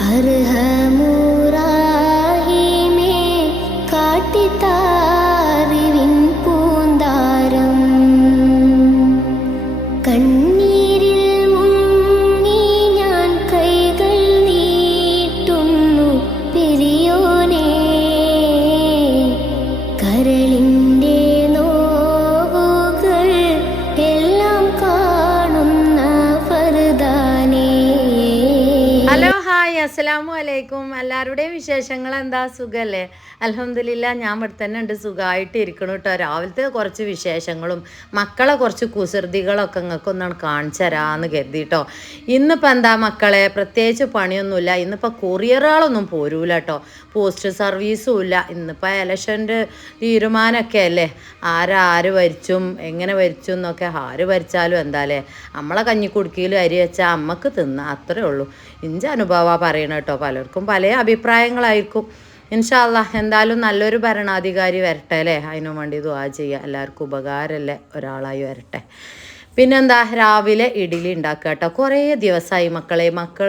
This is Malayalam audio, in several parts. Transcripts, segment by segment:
അർഹമുറാഹിമേ കാട്ടിത്താറിവിൻ പൂന്താരം കണ്ണീരിൽ മുങ്ങി ഞാൻ കൈകൾ നീട്ടുന്നു പെരിയോനേ കരളിൻ്റെ നോവുകൾ എല്ലാം കാണുന്ന ഫർദാനേ. ഹലോ ഹായ് അസ്സലാമു അലൈക്കും. എല്ലാവരുടെയും വിശേഷങ്ങൾ എന്താ? സുഖമല്ലേ? അൽഹംദുലില്ലാ ഞാൻ ഇവിടെ തന്നെ ഉണ്ട്, സുഖമായിട്ട് ഇരിക്കണം കേട്ടോ. രാവിലത്തെ കുറച്ച് വിശേഷങ്ങളും മക്കളെ കുറച്ച് കുസൃതികളൊക്കെ നിങ്ങൾക്കൊന്നാണ് കാണിച്ചു തരാമെന്ന് കരുതിട്ടോ. ഇന്നിപ്പോൾ എന്താ മക്കളെ, പ്രത്യേകിച്ച് പണിയൊന്നുമില്ല. ഇന്നിപ്പോൾ കൊറിയറുകളൊന്നും പോരൂല കേട്ടോ, പോസ്റ്റ് സർവീസും ഇല്ല. ഇന്നിപ്പോൾ ഇലക്ഷൻ്റെ തീരുമാനമൊക്കെ അല്ലേ, ആര് ഭരിച്ചും എങ്ങനെ ഭരിച്ചും എന്നൊക്കെ. ആര് ഭരിച്ചാലും എന്താല്ലേ, നമ്മളെ കഞ്ഞിക്കുടുക്കിയിൽ അരി വെച്ചാൽ അമ്മക്ക് തിന്നാം, അത്രേ ഉള്ളൂ. ഇഞ്ച അനുഭവമാണ് പറയണം കേട്ടോ. പലർക്കും പല അഭിപ്രായങ്ങളായിരിക്കും. ഇൻഷാ അല്ലാഹ് എന്തായാലും നല്ലൊരു ഭരണാധികാരി വരട്ടെ അല്ലേ, അതിനു വേണ്ടി ദുആ ചെയ്യുക. എല്ലാവർക്കും ഉപകാരമല്ലേ, ഒരാളായി വരട്ടെ. പിന്നെന്താ, രാവിലെ ഇഡ്ഡലി ഉണ്ടാക്കുക കേട്ടോ. കുറേ ദിവസമായി മക്കൾ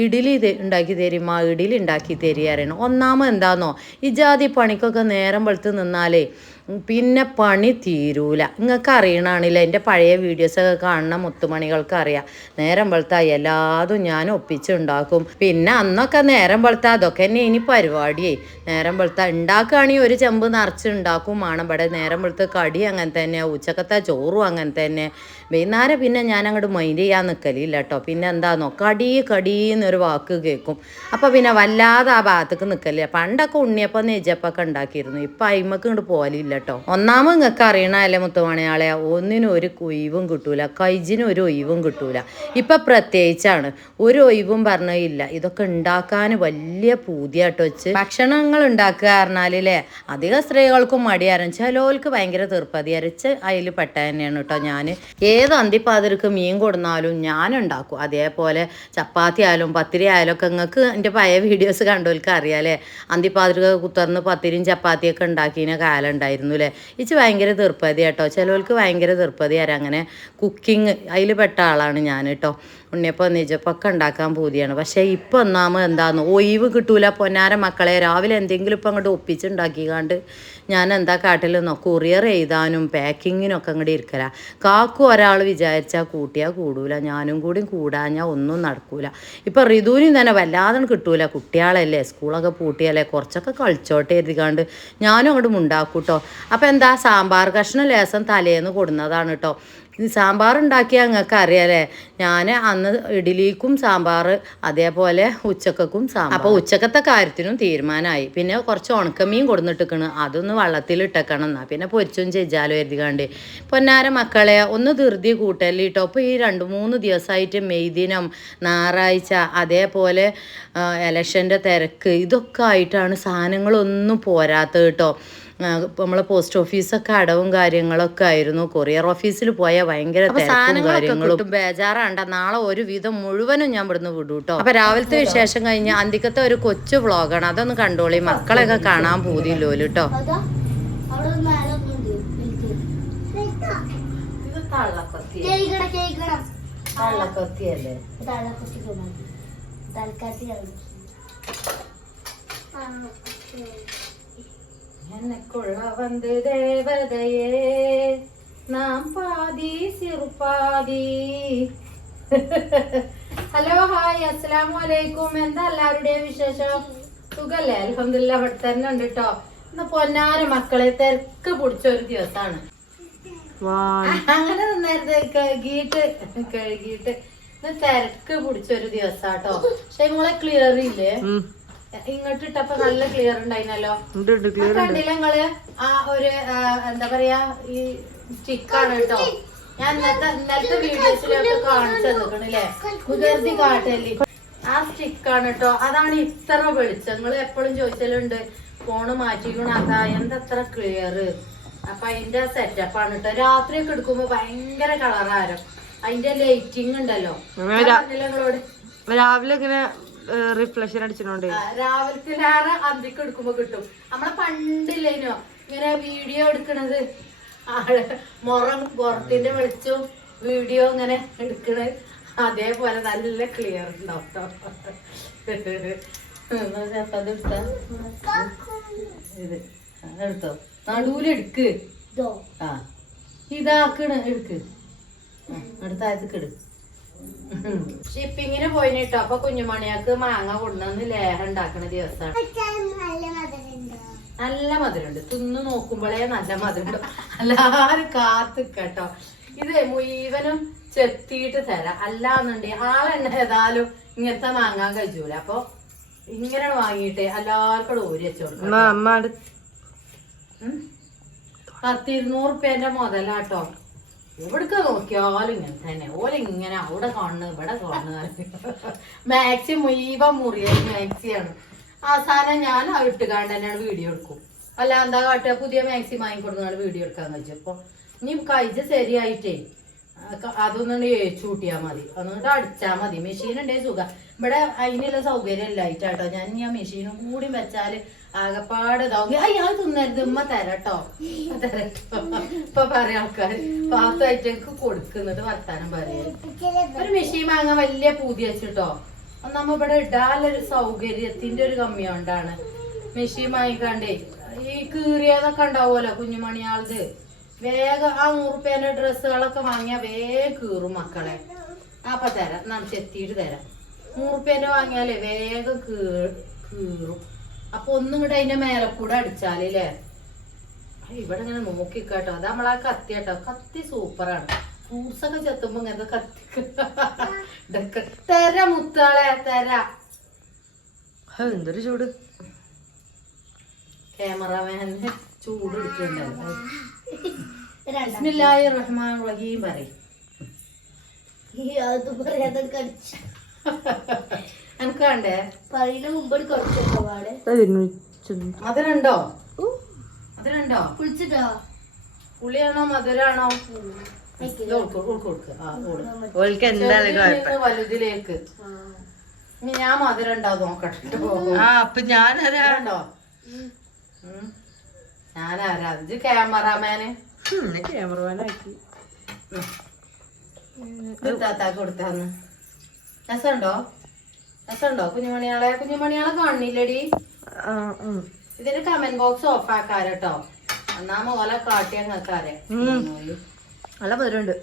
ഇഡ്ഡലി ഉണ്ടാക്കി തരുമാ, ഇഡ്ഡലി ഉണ്ടാക്കി തരികയാണ്. ഒന്നാമത് എന്താണെന്നോ, ഈ ജാതി പണിക്കൊക്കെ നേരം വെളുത്ത് നിന്നാലേ പിന്നെ പണി തീരൂല. നിങ്ങൾക്ക് അറിയണാണില്ലേ, എൻ്റെ പഴയ വീഡിയോസൊക്കെ കാണുന്ന മുത്തുമണികൾക്ക് അറിയാം. നേരം വെളുത്താൽ എല്ലാതും ഞാൻ ഒപ്പിച്ചുണ്ടാക്കും. പിന്നെ അന്നൊക്കെ നേരം വെളുത്താൽ അതൊക്കെ തന്നെ ഇനി പരിപാടിയേ. നേരം വെളുത്താൽ ഉണ്ടാക്കുകയാണെങ്കിൽ ഒരു ചെമ്പ് നിറച്ച് ഉണ്ടാക്കും വേണം. ഇവിടെ നേരം വെളുത്ത് കടി അങ്ങനെ തന്നെ, ഉച്ചക്കത്തെ ചോറും അങ്ങനെ തന്നെ. വൈകുന്നേരം പിന്നെ ഞാൻ അങ്ങോട്ട് മൈൻഡ് ചെയ്യാൻ നിൽക്കലില്ല കേട്ടോ. പിന്നെ എന്താണെന്നോ, കടീന്നൊരു വാക്ക് കേൾക്കും. അപ്പോൾ പിന്നെ വല്ലാതെ ആ ഭാഗത്തേക്ക് നിൽക്കലില്ല. പണ്ടൊക്കെ ഉണ്ണിയപ്പം നെയ്യപ്പൊക്കെ ഉണ്ടാക്കിയിരുന്നു. ഇപ്പം അയിമക്ക് ഇങ്ങോട്ട് പോലില്ല കേട്ടോ. ഒന്നാമത് നിങ്ങൾക്ക് അറിയണല്ലേ മുത്തുമണിയാളെ, ഒന്നിനും ഒരു ഒഴിവും കിട്ടൂല, കൈജിനും ഒരു ഒഴിവും കിട്ടൂല. ഇപ്പം പ്രത്യേകിച്ചാണ് ഒരു ഒഴിവും പറഞ്ഞില്ല. ഇതൊക്കെ ഉണ്ടാക്കാൻ വലിയ പൂതിയാട്ടോ വെച്ച് ഭക്ഷണങ്ങൾ ഉണ്ടാക്കുക പറഞ്ഞാലേ അധികം സ്ത്രീകൾക്കും മടിയാരും, ചിലവർക്ക് ഭയങ്കര തീർപ്പതി അരച്ച് അതിൽ പെട്ട തന്നെയാണ് കേട്ടോ. ഞാൻ ഏത് അന്തിപ്പാതിർക്ക് മീൻ കൊടുന്നാലും ഞാൻ ഉണ്ടാക്കും. അതേപോലെ ചപ്പാത്തി ആയാലും പത്തിരി ആയാലും ഒക്കെ നിങ്ങൾക്ക് എൻ്റെ പഴയ വീഡിയോസ് കണ്ടവർക്ക് അറിയാമല്ലേ, അന്തിപ്പാതിർക്ക് കുത്തർന്ന് പത്തിരിയും ചപ്പാത്തിയൊക്കെ ഉണ്ടാക്കിയ കാലം ഉണ്ടായിരുന്നു അല്ലേ. ഇച്ച് ഭയങ്കര തീർപ്പതി കേട്ടോ. ചിലവർക്ക് ഭയങ്കര തീർപ്പതി ആരാ. അങ്ങനെ കുക്കിങ് അതിൽ പെട്ട ആളാണ് ഞാൻ കേട്ടോ. ഉണ്ണിയപ്പം നെയ്യപ്പൊക്കെ ഉണ്ടാക്കാൻ പൂതിയാണ്. പക്ഷേ ഇപ്പം ഒന്നാമത് എന്താണെന്ന്, ഒഴിവ് കിട്ടൂല പൊന്നാര മക്കളെ. രാവിലെ എന്തെങ്കിലും ഇപ്പം അങ്ങോട്ട് ഒപ്പിച്ചുണ്ടാക്കിക്കാണ്ട് ഞാൻ എന്താ കാട്ടിലെന്നോ, കൊറിയർ എഴുതാനും പാക്കിങ്ങിനൊക്കെ അങ്ങോട്ട് ഇരിക്കല. കാക്കും ഒരാൾ വിചാരിച്ചാൽ കൂട്ടിയാൽ കൂടൂല, ഞാനും കൂടി കൂടാഞ്ഞാൽ ഒന്നും നടക്കൂല. ഇപ്പം ഋതുവിനും തന്നെ വല്ലാതെ കിട്ടൂല. കുട്ടികളല്ലേ, സ്കൂളൊക്കെ പൂട്ടിയല്ലേ, കുറച്ചൊക്കെ കളിച്ചോട്ടെ എഴുതിക്കാണ്ട് ഞാനും അങ്ങോട്ട് ഉണ്ടാക്കൂട്ടോ. അപ്പം എന്താ, സാമ്പാർ കഷ്ണം ലേസം തലേന്ന് കൊടുന്നതാണ് കേട്ടോ. സാമ്പാർ ഉണ്ടാക്കിയാൽ നിങ്ങൾക്ക് അറിയാലേ, ഞാൻ അന്ന് ഇഡ്ഡലിക്കും സാമ്പാർ, അതേപോലെ ഉച്ചക്കും സാമ്പാർ. അപ്പോൾ ഉച്ചക്കത്തെ കാര്യത്തിനും തീരുമാനമായി. പിന്നെ കുറച്ച് ഉണക്കമീൻ കൊടുന്നിട്ടിക്കണ്, അതൊന്ന് വെള്ളത്തിലിട്ടേക്കണം എന്നാ പിന്നെ പൊരിച്ചും ചെയ്താലും എഴുതിക്കാണ്ട്. പൊന്നാര മക്കളെ ഒന്ന് ധൃതി കൂട്ടല്ലേ കേട്ടോ. അപ്പോൾ ഈ 2-3 ദിവസമായിട്ട് മെയ് ദിനം, ഞായറാഴ്ച, അതേപോലെ ഇലക്ഷൻ്റെ തിരക്ക്, ഇതൊക്കെ ആയിട്ടാണ് സാധനങ്ങളൊന്നും പോരാത്തത് കേട്ടോ. നമ്മളെ പോസ്റ്റ് ഓഫീസൊക്കെ അടവും കാര്യങ്ങളൊക്കെ ആയിരുന്നു. കൊറിയർ ഓഫീസിൽ പോയാൽ ഭയങ്കര തിരക്കും കാര്യങ്ങളും. ബേജാറാണ്ട, നാളെ ഒരു വിധം മുഴുവനും ഞാൻ ഇവിടുന്ന് വിടും കേട്ടോ. അപ്പൊ രാവിലത്തെ വിശേഷം കഴിഞ്ഞ് അന്തിക്കത്തെ ഒരു കൊച്ചു വ്ളോഗാണ്, അതൊന്ന് കണ്ടോളി. മക്കളെയൊക്കെ കാണാൻ പൂതിയില്ലോ കേട്ടോ. കള്ളക്കൊത്തിയല്ലേ? எனக்குள்ள வந்து தேவதையே നാം പാതി സിറുപാതി. ഹലോ ഹായ് അസ്സലാമു അലൈക്കും. എന്താ എല്ലാവരുടെയും വിശേഷം? സുഖല്ലേ? അൽഹംദുലില്ലാ ഇവിടെ തന്നെ ഉണ്ട് കേട്ടോ. ഇന്ന് പൊന്നാര മക്കളെ തിരക്ക് പിടിച്ച ഒരു ദിവസമാണ്. അങ്ങനെ നേരത്തെ കഴുകിയിട്ട് ഇന്ന് തിരക്ക് പിടിച്ചൊരു ദിവസാട്ടോ. പക്ഷെ നിങ്ങളെ ക്ലിയർ ഇല്ലേ? ഇങ്ങോട്ട് ഇട്ടപ്പോ നല്ല ക്ലിയർ ഉണ്ടായിരുന്നല്ലോ. കണ്ടില്ല നിങ്ങള് ആ ഒരു എന്താ പറയാ, ഈ സ്റ്റിക്കാണ് കേട്ടോ. ഞാൻ ഇന്നലത്തെ വീഡിയോസിലൊക്കെ കാണിച്ചു തന്നിക്കണില്ലേ, കുതിർത്തി കാട്ടല്ലേ, ആ സ്റ്റിക്കാണ് കേട്ടോ. അതാണ് ഇത്ര വെളിച്ചം. നിങ്ങൾ എപ്പോഴും ചോദിച്ചലുണ്ട് ഫോണ് മാറ്റിക്കണം, അതാ എന്തത്ര ക്ലിയർ. അപ്പൊ അതിന്റെ സെറ്റപ്പാണ് കേട്ടോ. രാത്രിയൊക്കെ എടുക്കുമ്പോ ഭയങ്കര കളറാരം. അതിന്റെ ലൈറ്റിങ് ഉണ്ടല്ലോ. നിങ്ങളോട് രാവിലെ ഇങ്ങനെ റിഫ്ലക്ഷൻ അടിച്ചോണ്ട് രാവിലത്തെ അന്തിക്ക് എടുക്കുമ്പോ കിട്ടും. നമ്മളെ പണ്ടില്ലേനോ ഇങ്ങനെ വീഡിയോ എടുക്കണത്, പുറത്തിന്റെ വെളിച്ചവും വീഡിയോ ഇങ്ങനെ എടുക്കണത്, അതേപോലെ നല്ല ക്ലിയർ ഉണ്ടാവും. ഇത് എടുത്തോ നടുവിലെടുക്ക് ആ ഇതാക്കണ് എടുക്ക് അടുത്ത ആഴത്തേക്ക് എടു ഷിപ്പിങ്ങിന് പോയിട്ടോ അപ്പൊ കുഞ്ഞുമണിയാക്ക് മാങ്ങ കൊണ്ടുവന്ന് ലേഹം ഉണ്ടാക്കണ ദിവസമാണ്. നല്ല മധുരമുണ്ട്, തിന്ന് നോക്കുമ്പോഴേ നല്ല മധുരമുണ്ട്. എല്ലാരും കാത്ത് കേട്ടോ. ഇത് മുഴുവനും ചെത്തിയിട്ട് തരാം, അല്ലാന്നുണ്ടെങ്കിൽ ആളെണ്ണ ഏതായാലും ഇങ്ങനത്തെ മാങ്ങാൻ കഴിച്ചൂല. അപ്പൊ ഇങ്ങനെ വാങ്ങിയിട്ട് എല്ലാവർക്കും ഊരി വെച്ചു കൊടുക്കും. 200 മുതലാട്ടോ. എവിടക്ക നോക്കിയാലും ഇങ്ങനെ തന്നെ ഓലിങ്ങനെ അവിടെ കാണുന്നു ഇവിടെ കാണുന്നു. മാക്സി മുഴുവൻ മുറിയത് മാക്സിയാണ്. അവസാനം ഞാൻ ഇട്ടുകാണ്ട് തന്നെയാണ് വീഡിയോ എടുക്കും. അല്ല എന്താ കാട്ടുക, പുതിയ മാക്സി വാങ്ങിക്കൊടുക്കാണ് വീഡിയോ എടുക്കാന്ന് വെച്ചപ്പോ ഇനി കഴിച്ച് ശരിയായിട്ടേ അതൊന്നും ഏച്ചു കൂട്ടിയാ മതി, എന്നിട്ട് അടിച്ചാ മതി. മെഷീൻ ഉണ്ടേ സുഖം. ഇവിടെ അതിനുള്ള സൗകര്യം ഇല്ലായിട്ടാട്ടോ ഞാൻ ഈ മെഷീനും കൂടി വെച്ചാല് ആകപ്പാട് ഇതാവും. അത് തിന്നരുത് ഉമ്മ തരട്ടോ തരട്ടോ ഇപ്പൊ പറയാം ആൾക്കാര്. പാത്തായിട്ട് കൊടുക്കുന്നിട്ട് വർത്താനം പറയും. ഒരു മെഷീൻ വാങ്ങാൻ വലിയ പൂതി വെച്ചിട്ടോ. നമ്മ ഇവിടെ ഇടാനൊരു സൗകര്യത്തിന്റെ ഒരു കമ്മി കൊണ്ടാണ് മെഷീൻ വാങ്ങിക്കാണ്ടേ. ഈ കീറിയതൊക്കെ ഉണ്ടാവുമല്ലോ കുഞ്ഞുമണിയാളത്, വേഗം ആ 100 രൂപേന്റെ ഡ്രസ്സുകളൊക്കെ വാങ്ങിയാ വേഗം കീറും മക്കളെ. അപ്പൊ തരാം, നാം ചെത്തിയിട്ട് തരാം. 100 രൂപേന്റെ വാങ്ങിയാലേ വേഗം കീറും. അപ്പൊ ഒന്നും കൂടെ അതിന്റെ മേലെ കൂടെ അടിച്ചാലേ ഇവിടെ ഇങ്ങനെ നോക്കിക്കാട്ടോ. അത് നമ്മളാ കത്തി കേട്ടോ, കത്തി സൂപ്പറാണ്. ഫ്രൂട്ട്സൊക്കെ ചെത്തുമ്പോ ഇങ്ങനത്തെ കത്തി തര മുത്താളെ തര. എന്തൊരു ചൂട്, ക്യാമറമാന് ചൂട് എടുക്കണ്ടല്ലോ. ബിസ്മില്ലാഹിർ റഹ്മാനിർ റഹീം പറയും. എനിക്ക് വേണ്ടേ മധുരണ്ടോ? മധുരണ്ടോ? കുളിച്ചിട്ടോ? പുളിയാണോ മധുരാണോ? വലുതിലേക്ക് ഇനി ഞാൻ മധുരം ഉണ്ടാവും നോക്കട്ടോ. ഞാനാരോ ഇത് ക്യാമറാമാന് കൊടുത്താന്ന്. രസമുണ്ടോ? രസമുണ്ടോ? കുഞ്ഞുമണിയാളെ കാണില്ലടി. ഇതിന്റെ കമന്റ് ബോക്സ് ഓഫ് ആക്കാരട്ടോ. എന്നാ മോലെ കാട്ടിയാ കേക്കാരെ. നല്ല മധുരമുണ്ട്.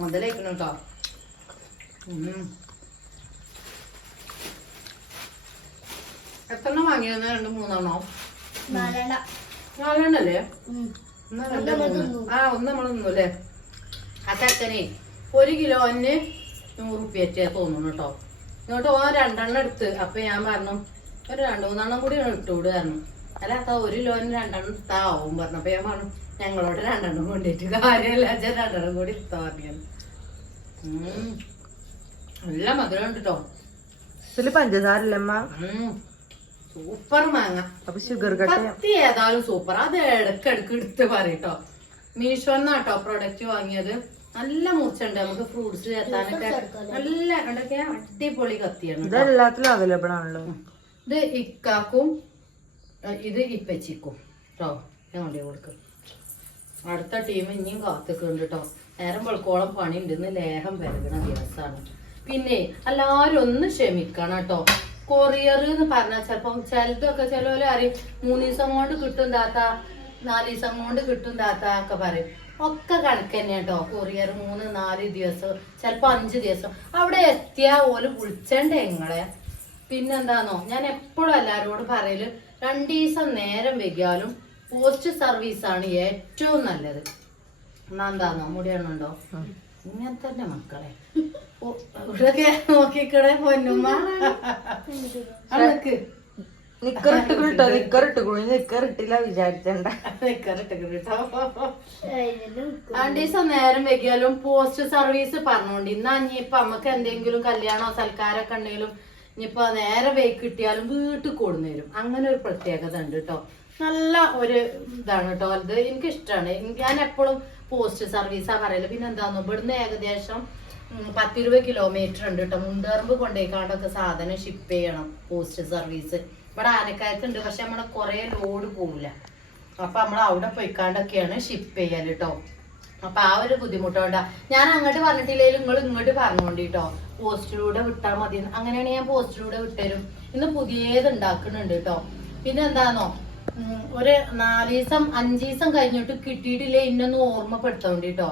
മുതലേക്കണു കേട്ടോ. എത്രണ്ണം വാങ്ങിയത്? 2-3 4 ഒന്ന് നമ്മൾ തിന്നൂല്ലേ. ആ ചക്കനെ 1 കിലോന് 100 റുപ്യ തോന്നുന്നു കേട്ടോ. ഇങ്ങോട്ട് 2 എടുത്ത്. അപ്പൊ ഞാൻ പറഞ്ഞു ഒരു 2-3 കൂടി ഇട്ടുകൂട് പറഞ്ഞു. അല്ല 1 കിലോന് 2 എടുത്താവും പറഞ്ഞു. അപ്പൊ ഞാൻ പറഞ്ഞു ഞങ്ങളോട് 2 കൊണ്ടിട്ട് കാര്യമല്ല, 2 കൂടി എടുത്താ പറഞ്ഞു. നല്ല മധുരം ഉണ്ട് കേട്ടോ. ഇതില് പഞ്ചസാരല്ലമ്മ. സൂപ്പർ മാങ്ങ. അപ്പൊ ഷുഗർ കത്തി ഏതായാലും സൂപ്പർ. അത് ഇടക്കിടക്ക് എടുത്ത് പറയട്ടോ. മീഷോന്നാട്ടോ പ്രൊഡക്റ്റ് വാങ്ങിയത്. നല്ല മൂർച്ചുണ്ട്, നമുക്ക് ഫ്രൂട്ട്സ് ചേർത്താനൊക്കെ നല്ല എന്തൊക്കെയാ അടിപൊളി കത്തിയാണ്. ഇതെല്ലാത്തിലും അവൈലബിൾ ആണല്ലോ. ഇത് ഇക്കാക്കും ഇത് ഇപ്പച്ചിക്കും കേട്ടോ. ഞാൻ കൊണ്ടേ കൊടുക്കും. അടുത്ത ടീം ഇനിയും കാത്തുക്കുണ്ട് കേട്ടോ. നേരം വെളുക്കോളം പണി ഉണ്ടെന്ന് ലേഹം വരകണ ദിവസമാണ്. പിന്നെ എല്ലാരും ഒന്ന് ക്ഷമിക്കണം കേട്ടോ. കൊറിയർ എന്ന് പറഞ്ഞാൽ ചിലപ്പോ ചിലതൊക്കെ ചിലവര് അറിയും 3 ദിവസം കൊണ്ട് കിട്ടും താത്ത, 4 ദിവസം കൊണ്ട് കിട്ടും താത്ത ഒക്കെ പറയും. ഒക്കെ കണക്ക് തന്നെ കേട്ടോ. കൊറിയർ 3-4 ദിവസം, ചിലപ്പോ 5 ദിവസം. അവിടെ എത്തിയാ ഓല് വിളിച്ചണ്ടേ നിങ്ങളെ. പിന്നെന്താന്നോ, ഞാൻ എപ്പോഴും എല്ലാരോടും പറയല് 2 ദിവസം നേരം വൈകിയാലും പോസ്റ്റ് സർവീസാണ് ഏറ്റവും നല്ലത്. എന്താന്നോ മുടിയണ്ണുണ്ടോ? ഇങ്ങനെ തന്നെ മക്കളെ ഇവിടൊക്കെ നോക്കിക്കടേ പൊന്നുമ്മ. അതൊക്കെ നിക്കറിട്ടില്ല വിചാരിച്ചണ്ട. 2 ദിവസം നേരം വൈകിയാലും പോസ്റ്റ് സർവീസ് പറഞ്ഞോണ്ട്. ഇന്ന് ഇനിയിപ്പൊ നമുക്ക് എന്തെങ്കിലും കല്യാണോ സൽക്കാരൊക്കെ ഉണ്ടെങ്കിലും ഇനിയിപ്പൊ നേരെ വൈകി കിട്ടിയാലും വീട്ടിൽ കൊടുന്നേരും. അങ്ങനെ ഒരു പ്രത്യേകത ഉണ്ട് കേട്ടോ. നല്ല ഒരു ഇതാണ് കേട്ടോ. അത് എനിക്ക് ഇഷ്ടമാണ്. ഞാൻ എപ്പോഴും പോസ്റ്റ് സർവീസാ പറയല്. പിന്നെ എന്താന്നോ, ഇവിടുന്ന് ഏകദേശം 10-20 കിലോമീറ്റർ ഉണ്ട് കേട്ടോ. മുണ്ടേറമ്പ് കൊണ്ടേക്കാണ്ടൊക്കെ സാധനം ഷിപ്പ് ചെയ്യണം പോസ്റ്റ് സർവീസ്. ഇവിടെ ആനക്കായത്തുണ്ട്, പക്ഷെ നമ്മളെ കുറെ ലോഡ് പോവില്ല. അപ്പൊ നമ്മൾ അവിടെ പോയിക്കാണ്ടൊക്കെയാണ് ഷിപ്പ് ചെയ്യല് കേട്ടോ. അപ്പൊ ആ ഒരു ബുദ്ധിമുട്ടുകൊണ്ടാ ഞാൻ അങ്ങോട്ട് പറഞ്ഞിട്ടില്ലെങ്കിലും നിങ്ങൾ ഇങ്ങോട്ട് പറഞ്ഞോണ്ടിട്ടോ, പോസ്റ്റിലൂടെ വിട്ടാൽ മതി. അങ്ങനെയാണെങ്കിൽ ഞാൻ പോസ്റ്റിലൂടെ വിട്ടുതരും. ഇന്ന് പുതിയത് ഉണ്ടാക്കുന്നുണ്ട് കേട്ടോ. പിന്നെ എന്താണോ, ഒരു 4 ദിവസം 5 ദിവസം കഴിഞ്ഞിട്ട് കിട്ടിയിട്ടില്ലേ ഇന്നൊന്ന് ഓർമ്മപ്പെടുത്തോണ്ടിട്ടോ.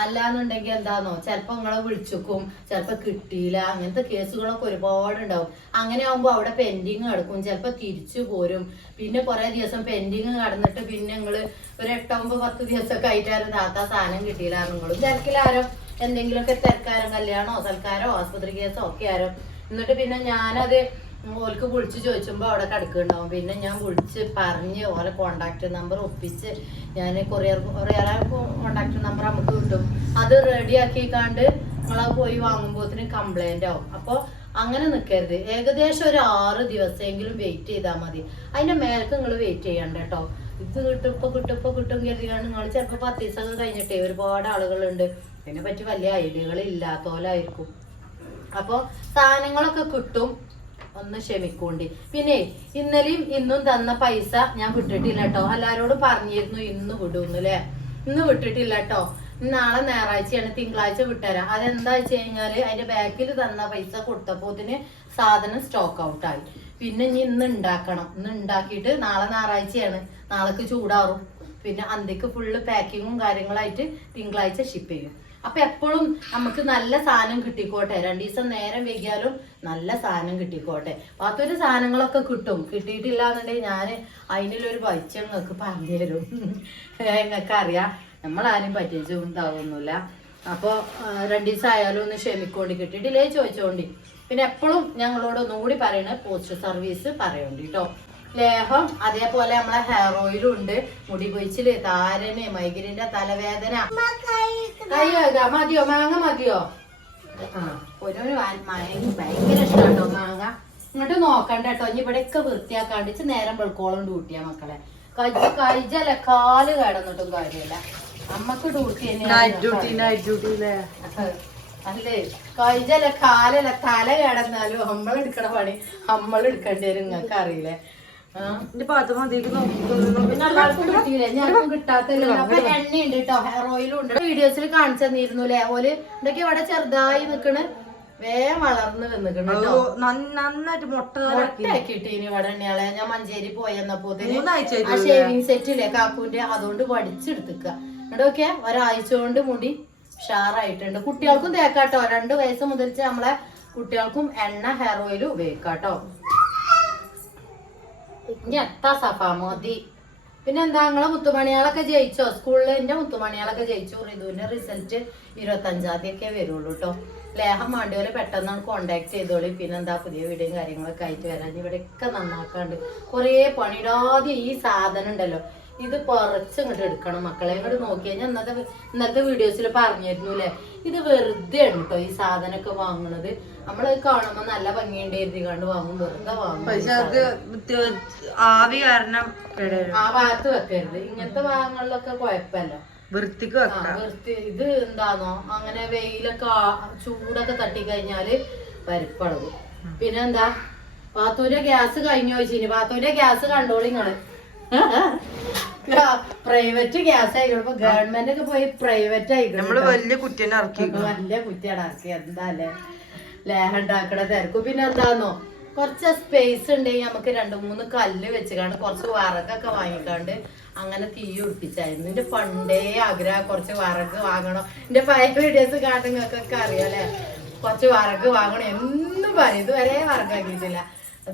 അല്ലാന്നുണ്ടെങ്കിൽ എന്താന്നോ, ചിലപ്പോ നിങ്ങളെ വിളിച്ചേക്കും, ചിലപ്പോ കിട്ടിയില്ല, അങ്ങനത്തെ കേസുകളൊക്കെ ഒരുപാടുണ്ടാവും. അങ്ങനെ ആവുമ്പോ അവിടെ പെൻഡിങ് കിടക്കും, ചിലപ്പോ തിരിച്ചു പോരും. പിന്നെ കുറെ ദിവസം പെൻഡിങ് കടന്നിട്ട് പിന്നെ നിങ്ങള് ഒരു 8, 9, 10 ദിവസമൊക്കെ ആയിട്ടാരും താത്ത സാധനം കിട്ടിയില്ല. നിങ്ങളും തിരക്കിലാരോ എന്തെങ്കിലുമൊക്കെ തിരക്കാരോ, കല്യാണോ സൽക്കാരോ ആസ്പത്രി കേസോ ഒക്കെ ആരോ. എന്നിട്ട് പിന്നെ ഞാനത് ഓൾക്ക് വിളിച്ച് ചോദിച്ചുമ്പോ അവിടെ കിടക്കുന്നുണ്ടാവും. പിന്നെ ഞാൻ വിളിച്ച് പറഞ്ഞ് ഓലെ കോണ്ടാക്ട് നമ്പർ ഒപ്പിച്ച് ഞാൻ കൊറിയർ കോണ്ടാക്ട് നമ്പർ നമുക്ക് കിട്ടും. അത് റെഡിയാക്കി കണ്ട് നിങ്ങളത് പോയി വാങ്ങുമ്പോഴത്തിന് കംപ്ലൈന്റ് ആവും. അപ്പോൾ അങ്ങനെ നിൽക്കരുത്. ഏകദേശം ഒരു 6 ദിവസമെങ്കിലും വെയിറ്റ് ചെയ്താൽ മതി. അതിന്റെ മേലേക്ക് നിങ്ങൾ വെയിറ്റ് ചെയ്യണ്ട കേട്ടോ. ഇത് കിട്ടും കരുതിയാണ് നിങ്ങൾ ചിലപ്പോൾ 10 ദിവസം കഴിഞ്ഞിട്ടേ ഒരുപാട് ആളുകളുണ്ട്. ഇതിനെ പറ്റി വലിയ ഐഡിയകൾ ഇല്ലാത്തോലായിരിക്കും. അപ്പോൾ സാധനങ്ങളൊക്കെ കിട്ടും, ഒന്ന് ക്ഷമിക്കൂണ്ടി. പിന്നെ ഇന്നലെയും ഇന്നും തന്ന പൈസ ഞാൻ വിട്ടിട്ടില്ല കേട്ടോ. എല്ലാരോടും പറഞ്ഞിരുന്നു ഇന്ന് വിടുന്നു അല്ലേ. ഇന്ന് വിട്ടിട്ടില്ല കേട്ടോ. നാളെ ഞായറാഴ്ചയാണ്, തിങ്കളാഴ്ച വിട്ടുതരാം. അതെന്താ വെച്ച് കഴിഞ്ഞാല് അതിന്റെ ബാക്കിൽ തന്ന പൈസ കൊടുത്തപ്പോത്തിന് സാധനം സ്റ്റോക്ക് ഔട്ടായി. പിന്നെ ഇനി ഇന്ന് ഉണ്ടാക്കണം. ഇന്ന് ഉണ്ടാക്കിയിട്ട് നാളെ ഞായറാഴ്ചയാണ്, നാളേക്ക് ചൂടാറും. പിന്നെ അന്തിക്ക് ഫുള്ള് പാക്കിങ്ങും കാര്യങ്ങളായിട്ട് തിങ്കളാഴ്ച ഷിപ്പ് ചെയ്യും. അപ്പൊ എപ്പോഴും നമുക്ക് നല്ല സാധനം കിട്ടിക്കോട്ടെ. 2 ദിവസം നേരം വൈകിയാലും നല്ല സാധനം കിട്ടിക്കോട്ടെ. അതൊരു സാധനങ്ങളൊക്കെ കിട്ടും. കിട്ടിയിട്ടില്ല എന്നുണ്ടെങ്കിൽ ഞാൻ അതിനുള്ളൊരു പൈസ നിങ്ങൾക്ക് പറഞ്ഞു തരും. നിങ്ങൾക്ക് അറിയാം, നമ്മളാരും പറ്റിച്ചും ഉണ്ടാവുന്നില്ല. അപ്പോൾ 2 ദിവസം ആയാലും ഒന്ന് ക്ഷമിക്കോണ്ടി. കിട്ടിയിട്ടില്ലേ ചോദിച്ചോണ്ടി. പിന്നെ എപ്പോഴും ഞങ്ങളോട് ഒന്നും കൂടി പറയണ പോസ്റ്റ് സർവീസ് പറയോണ്ടി കേട്ടോ. ലേഹം അതേപോലെ നമ്മളെ ഹെയർ ഓയിലും ഉണ്ട്. മുടി കൊഴിച്ചില്, താരന്, മൈഗ്രീന്റെ തലവേദന. കൈ കഴുകാം. മതിയോ? മാങ്ങ മതിയോ? ആ, ഒരു ഭയങ്കര ഇഷ്ടമാട്ടോ മാങ്ങ. ഇങ്ങോട്ട് നോക്കണ്ട കേട്ടോ. ഇനി ഇവിടെയൊക്കെ വൃത്തിയാക്കാണ്ടിച്ച് നേരം വെളുക്കോളം ഡ്യൂട്ടിയാ മക്കളെ. കഴിച്ചല്ല കാല് കിടന്നിട്ടും കാര്യമില്ല. അമ്മക്ക് ഡ്യൂട്ടി അല്ലേ. കഴിച്ചല്ല കാലല്ല തല കിടന്നാലും നമ്മളെടുക്കണ പണി നമ്മളെടുക്കേണ്ടി വരും. നിങ്ങൾക്ക് അറിയില്ലേ. ഞാനും കിട്ടാത്തില്ല. അപ്പൊ എണ്ണയുണ്ട് കേട്ടോ, ഹെയർ ഓയിലും ഉണ്ട്. വീഡിയോസിൽ കാണിച്ചു തന്നിരുന്നുല്ലേ. ഓല് എന്തൊക്കെ ഇവിടെ ചെറുതായി നിക്കണ്, വേഗം വളർന്ന് വന്നിക്കണ് കേട്ടോ. നന്നായിട്ട് മുട്ടയാക്കിട്ടീനി ഇവിടെ എണ്ണയാളെ. ഞാൻ മഞ്ചേരി പോയെന്നപ്പോ ആ ഷേവിങ് സെറ്റ് ഇല്ലേ കാക്കൂന്റെ, അതുകൊണ്ട് വടിച്ചെടുത്തുക്ക. ഇവിടെയൊക്കെ ഒരാഴ്ച കൊണ്ട് മുടി ഉഷാറായിട്ടുണ്ട്. കുട്ടികൾക്കും തേക്കാട്ടോ. 2 വയസ്സ് മുതൽ നമ്മളെ കുട്ടികൾക്കും എണ്ണ ഹെയർ ഓയിലും ഉപയോഗിക്കാട്ടോ. ഇനി എത്താ സഫാ മതി. പിന്നെ എന്താ, നിങ്ങളെ മുത്തുമണികളൊക്കെ ജയിച്ചോ സ്കൂളിൽ? എന്റെ മുത്തുമണികളൊക്കെ ജയിച്ചു. ഋതുവിന്റെ റിസൾട്ട് 25-ാം തീയതി വരുള്ളൂ കേട്ടോ. ലേഹം വേണ്ടിയോലെ പെട്ടെന്നാണ് കോണ്ടാക്ട് ചെയ്തോളി. പിന്നെന്താ, പുതിയ വീഡിയോയും കാര്യങ്ങളൊക്കെ ആയിട്ട് വരാൻ. ഇവിടെയൊക്കെ നന്നാക്കാണ്ട് കുറേ പണിയിടാതെ ഈ സാധനം ഉണ്ടല്ലോ, ഇത് കുറച്ച് ഇങ്ങോട്ട് എടുക്കണം മക്കളെ. ഇങ്ങോട്ട് നോക്കിയാൽ ഞാൻ ഇന്നത്തെ വീഡിയോസിൽ പറഞ്ഞിരുന്നു അല്ലേ. ഇത് വെറുതെ ആണ് കേട്ടോ ഈ സാധനമൊക്കെ വാങ്ങണത്. നമ്മളത് കാണുമ്പോ നല്ല ഭംഗിയുണ്ട് എഴുതിക്കാണ്ട് വാങ്ങും, വെറുതെ വാങ്ങും. ആവി കാരണം ആ ഭാഗത്ത് വെക്കരുത്. ഇങ്ങനത്തെ ഭാഗങ്ങളിലൊക്കെ കുഴപ്പമില്ല, വൃത്തിക്ക് വൃത്തി. ഇത് എന്താണോ, അങ്ങനെ വെയിലൊക്കെ ചൂടൊക്കെ തട്ടിക്കഴിഞ്ഞാല് പരിപ്പളവും. പിന്നെന്താ, പാത്തൂരെ ഗ്യാസ് കഴിഞ്ഞു ചോദിച്ചിന്. പാത്തൂരെ ഗ്യാസ് കണ്ടോളി നിങ്ങള്. പ്രൈവറ്റ് ഗ്യാസ് ആയിക്കോട്ടെ. ഗവൺമെന്റ് ഒക്കെ പോയി പ്രൈവറ്റ് ആയിക്കോട്ടെ. വലിയ കുറ്റിയാണ് ഇറക്കി. എന്താല്ലേ ലേഹ ഉണ്ടാക്കണ തിരക്കും. പിന്നെ എന്താന്നോ, കുറച്ച് സ്പേസ് ഉണ്ടെങ്കിൽ നമുക്ക് 2-3 കല്ല് വെച്ചുകാണ്ട് കുറച്ച് വറകൊക്കെ വാങ്ങിക്കാണ്ട് അങ്ങനെ തീ ഉടുപ്പിച്ചായിരുന്നു. എന്റെ പണ്ടേ ആഗ്രഹം കുറച്ച് വറക് വാങ്ങണം. എന്റെ പഴയ വീഡിയോസ് കാണുന്നവർക്കൊക്കെ അറിയാലേ, കുറച്ച് വറക് വാങ്ങണം എന്നും പറയും. ഇതുവരെ വറകാക്കിയിട്ടില്ല.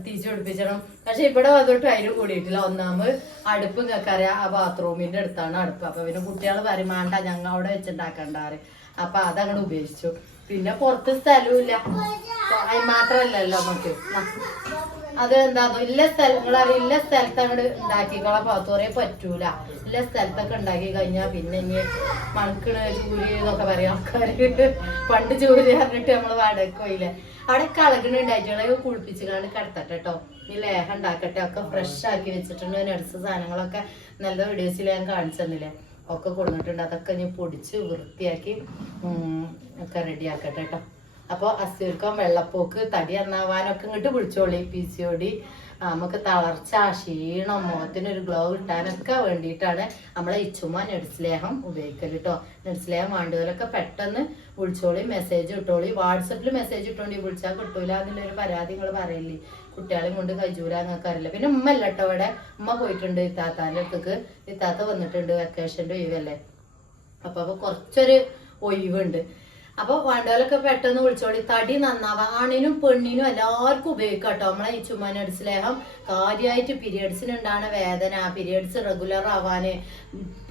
തിരിച്ചു പിടിപ്പിച്ചണം. പക്ഷെ ഇവിടെ വന്നിട്ട് അതിന് കൂടിയിട്ടില്ല. ഒന്നാമത് അടുപ്പ് നിങ്ങൾക്കറിയാം, ആ ബാത്റൂമിന്റെ അടുത്താണ് അടുപ്പ്. അപ്പൊ പിന്നെ കുട്ടികൾ വരുമാണ്ട ഞങ്ങൾ അവിടെ വെച്ചുണ്ടാക്കണ്ടാറ്. അപ്പൊ അതങ്ങോട്ട് ഉപേക്ഷിച്ചു. പിന്നെ പുറത്ത് സ്ഥലമില്ല, അത് മാത്രല്ലല്ലോ നമുക്ക്. അത് എന്താന്നോ, ഇല്ല സ്ഥലങ്ങളറിയ, ഇല്ല സ്ഥലത്ത് അങ്ങോട്ട് ഉണ്ടാക്കിക്കോളാം. പാത്തോറേ പറ്റൂല. ഇല്ല സ്ഥലത്തൊക്കെ ഉണ്ടാക്കി കഴിഞ്ഞാൽ പിന്നെ ഇനി മണക്കണ് ചൂരി എന്നൊക്കെ പറയാം ആൾക്കാര്. പണ്ട് ചൂരി പറഞ്ഞിട്ട് നമ്മള് വാടകയ്ക്ക് പോയില്ലേ. അവിടെ കളകണുണ്ടായിട്ടുള്ള കുളിപ്പിച്ച് കാണ്ട് കിടത്തട്ടെ കേട്ടോ. ഈ ലേഹ ഉണ്ടാക്കട്ടെ. ഒക്കെ ഫ്രഷ് ആക്കി വെച്ചിട്ടുണ്ട്. നട്സ് സാധനങ്ങളൊക്കെ നല്ല വീഡിയോസിൽ ഞാൻ കാണിച്ചു തന്നില്ലേ, ഒക്കെ കൊടുത്തിട്ടുണ്ട്. അതൊക്കെ ഞാൻ പൊടിച്ച് വൃത്തിയാക്കി ഒക്കെ റെഡി ആക്കട്ടെ കേട്ടോ. അപ്പോൾ അസുഖം, വെള്ളപ്പോക്ക്, തടി നന്നാവാനൊക്കെ ഇങ്ങോട്ട് വിളിച്ചോളി. PCOD നമുക്ക് തളർച്ച ക്ഷീണം മുഖത്തിനൊരു ഗ്ലോ കിട്ടാനൊക്കെ വേണ്ടിയിട്ടാണ് നമ്മളെ ഇച്ചുമ്മ നെഡ്സ്ലേഹം ഉപയോഗിക്കല് കേട്ടോ. നെഡ്സ്ലേഹം വേണ്ടവരൊക്കെ പെട്ടെന്ന് വിളിച്ചോളി, മെസ്സേജ് ഇട്ടോളി. വാട്സപ്പിൽ മെസ്സേജ് ഇട്ടോണ്ടി വിളിച്ചാൽ കിട്ടൂല എന്നുള്ളൊരു പരാതി നിങ്ങൾ പറയില്ലേ. കുട്ടികളെയും കൊണ്ട് കഴിയൂല എന്നൊക്കെ അറിയില്ല. പിന്നെ ഉമ്മ അല്ല കേട്ടോ ഇവിടെ, ഉമ്മ പോയിട്ടുണ്ട് ഇത്താത്താൻ്റെ അടുത്തേക്ക്. ഇത്താത്ത വന്നിട്ടുണ്ട്, വെക്കേഷൻ്റെ ഒഴിവല്ലേ. അപ്പൊ കുറച്ചൊരു ഒഴിവുണ്ട്. അപ്പൊ വേണ്ടവരൊക്കെ പെട്ടെന്ന് വിളിച്ചോളി. തടി നന്നാവാ, ആണിനും പെണ്ണിനും എല്ലാവർക്കും ഉപയോഗിക്കാം കേട്ടോ നമ്മളെ ഈ ചുമനട് സ്ലേഹം. കാര്യമായിട്ട് പീരിയഡ്സിനുണ്ടാണ് വേദന, പീരിയഡ്സ് റെഗുലർ ആവാന്,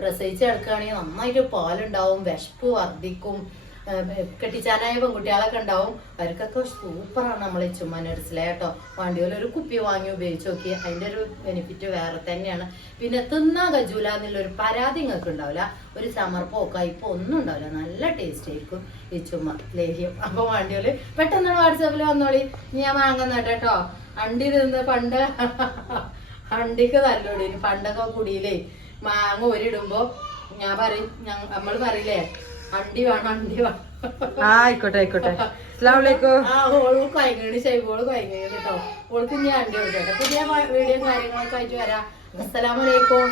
പ്രസവിച്ച് കിടക്കുകയാണെങ്കിൽ നന്നായിട്ട് പാലുണ്ടാവും, വിശപ്പ് വർദ്ധിക്കും, കെട്ടിച്ചാനായ പെൺകുട്ടികളൊക്കെ ഉണ്ടാവും, അവർക്കൊക്കെ സൂപ്പറാണ് നമ്മളെ ചുമനട് സ്ലേഹം കേട്ടോ. വണ്ടിയിൽ ഒരു കുപ്പി വാങ്ങി ഉപയോഗിച്ച് നോക്കി, അതിൻ്റെ ഒരു ബെനിഫിറ്റ് വേറെ തന്നെയാണ്. പിന്നെ തിന്നാൻ കജൂല എന്നുള്ളൊരു പരാതി നിങ്ങൾക്ക് ഉണ്ടാവില്ല, ഒരു ചമർപ്പോ കയ്പോ ഒന്നും ഉണ്ടാവില്ല, നല്ല ടേസ്റ്റ് ആയിരിക്കും ഈ ചുമ ലേഹ്യം. അപ്പൊ വണ്ടിയിൽ പെട്ടെന്ന് വാട്സാപ്പിൽ വന്നോളി, ഞാൻ വാങ്ങുന്ന കേട്ടോ. അണ്ടി നിന്ന് പണ്ട് അണ്ടിക്ക് നല്ലോടി, പണ്ടൊക്കെ കുടിയിലേ മാങ്ങ ഒരിടുമ്പോ ഞാൻ പറയും, നമ്മൾ പറയില്ലേ അണ്ടി വേണം, അണ്ടി വേണം. ആയിക്കോട്ടെ ആയിക്കോട്ടെ. അസ്സലാമലൈക്കും. ഓള് കൊയങ്ങണി ശൈബോള് കൊയങ്ങണി കേട്ടോ. ഓൾക്ക് ഇനി അണ്ടി കൊടുക്കട്ടെ. പുതിയ വീഡിയോ കാര്യങ്ങളൊക്കെ ആയിട്ട് വരാം. അസ്സലാമലൈക്കും.